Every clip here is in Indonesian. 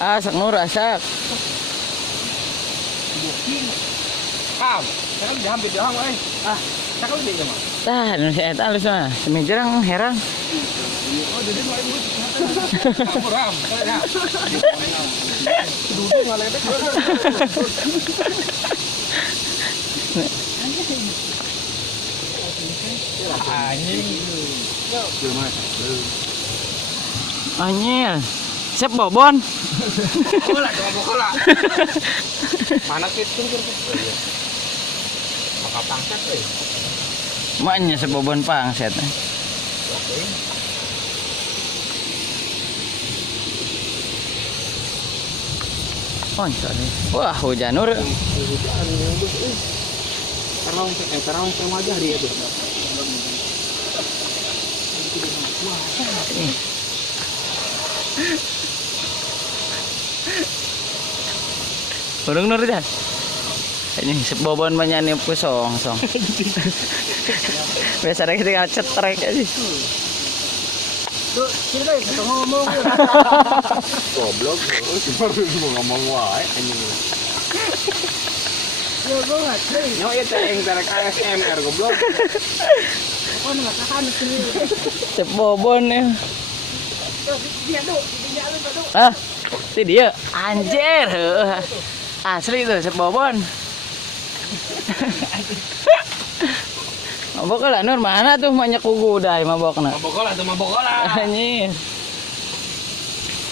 Asak nur asak. Paham? Saya kan udah hampir doang, euy. Saya kan udah mah. Tah, nu si eta alus mah. Semejerang herang. Oh, jadi mau ibu. Kamu ram. Duduk malah itu. Anjing. Anyel. Siap bobon. Bola, coba bola. Mana kitu Maka pangkat euy. Maknya sebobon pangset. Sorry. Wah, hujan nur. Sekarang sama aja hari itu. Urung nur dah. Ini sebobon banyak nih pusong song. Biasanya kita cetrek aja. Tuh, sini deh, kita ngomong. Goblok, cuma ngomong wae anjing. Ya gua ngerti. Yo eta yang tarik ASMR goblok. Pokoknya enggak tahan sini. Sebobon ya. Dia tuh, dia lu tuh. Ah, itu dia anjir. Asli tuh sebobon. Mabok lah nur mana tuh banyak kugudai mabokna. Mabok lah tuh mabok lah. Anjir.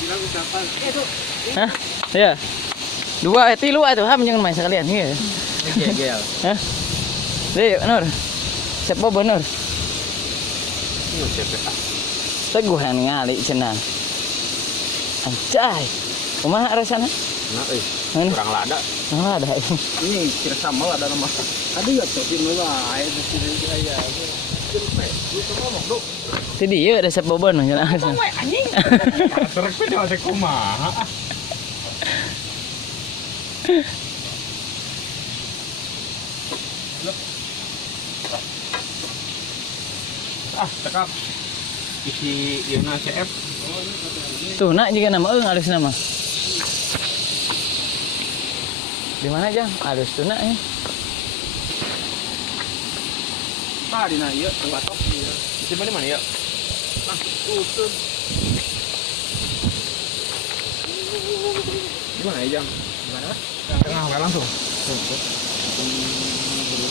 Bilang ucapan. Tuh. Hah? Ya. Dua tilu atuh ham jangan main sekalian ieu. Gegel. Hah? Deh, nur. Sebobon nur. Ini CPA. Teguhan ngali cenah. Anjay. Kumaha rasana? Nah, kurang lada. Nah, ada. Ini kira sama lada nama. Ada ya tapi mulai air di sini aja. Lu ngomong, Dok. Itu dia ada sebobon cenah. Ngomong we anjing. Terus pe ada kumaha. Cekap. Isi ieu CF. Tuh, nak juga nama alus nama. Di mana Jang? Alus tuh nak ya. Tadi na ieu tempat tok ieu. Di mana ya? Usun. Di mana ya, Jang? Di mana? Tengah we langsung.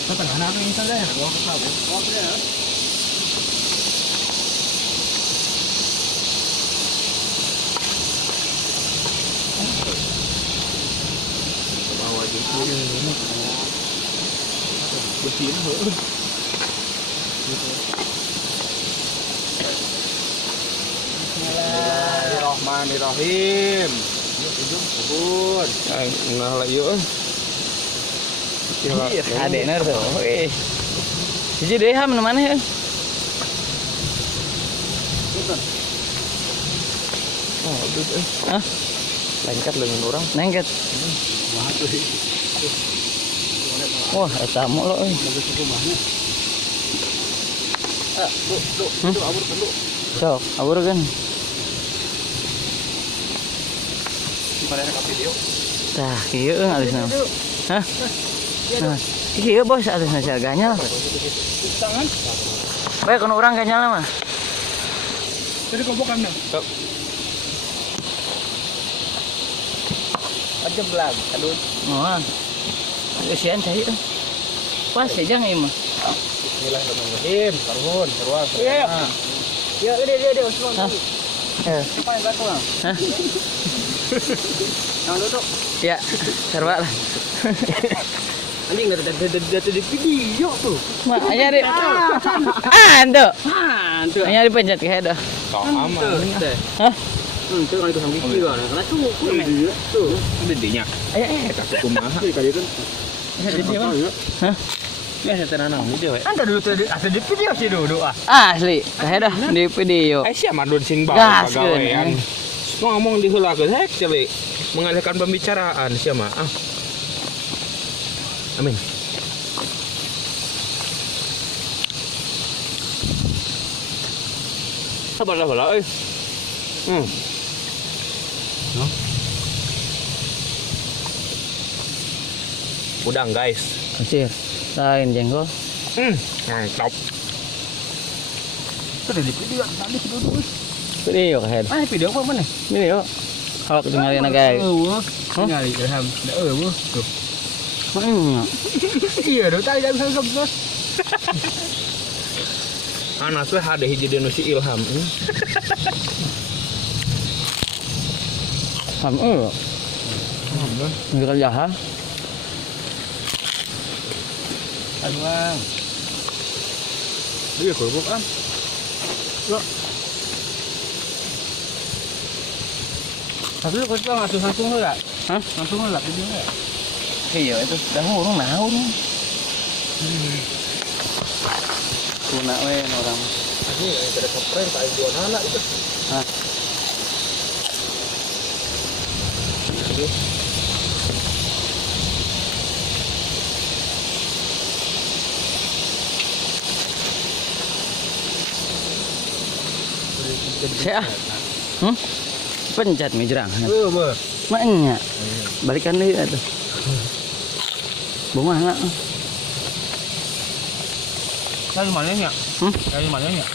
Tengah na ini saja ya, gua ke tahu. Oh, ya. Bersihin heeh. Bismillahirrahmanirrahim. Yuk, subur. Enggak lah yuk. Adek ner tuh. Jadi deh ham mana ya? Oh, itu Hah? lengket dengan orang. Nengket. Wah, eta mulu euy. Tuh, abur dulu. Sok, aburkeun. Gimana rekam video? Tah, kieu alisna. Hah? Nah, kieu bos alisna sia ganyal. Tangan. Bae kana urang ganyal mah. Jadi kobokan dah. Sok. Aja belag, aduh. Oh. Kesian cai euy. Pas ya Jang ieu mah. Bismillahirrahmanirrahim. Sarun, sarwan. Iya. Ya, dia Usman. Hah? Siapa yang batu, Bang? Hah? Yang duduk. Ya, sarwa lah. Anjing data di video tuh. Mak aya di. Ando. Tuh. Aya dipencet ke dah. Aman. Hah? Itu kan itu sambil video karena tuh dedenya. Tapi kumaha kayak kan. Hah? Ya saya tenang video we. Anda dulu ada di video sih dulu ah. Asli, teh dah di video. Siapa madun sing bae Gas, pagawean. Ngomong di heula geus hek celi. Mengalihkan pembicaraan siapa ah. Amin. Sabar euy. Udang guys. Pasir. Lain jengkol. Mantap. Sudah di video tadi dulu. Video ka head. Video apa mana? Video. Kalau ketinggalan guys. Ngali Ilham. Bu. Tuh. Maknya. Iya, do tadi dan sama. Anak tuh ada hiji dinu si Ilham. Ini kerja ha. Aduh, Bang. Dia kerupuk am. Lo. Tapi kau suka langsung enggak? Hah? Langsung enggak video enggak? Iya itu dah urung naon. Tuna we orang. Ini ada kepren Pak Ibu anak itu. Hah. Aduh. Saya. Pencet mijrang. Ber. Maknya. Balikan deui atuh. Bunga anak. Kayu mana nya? Kayu mana nya?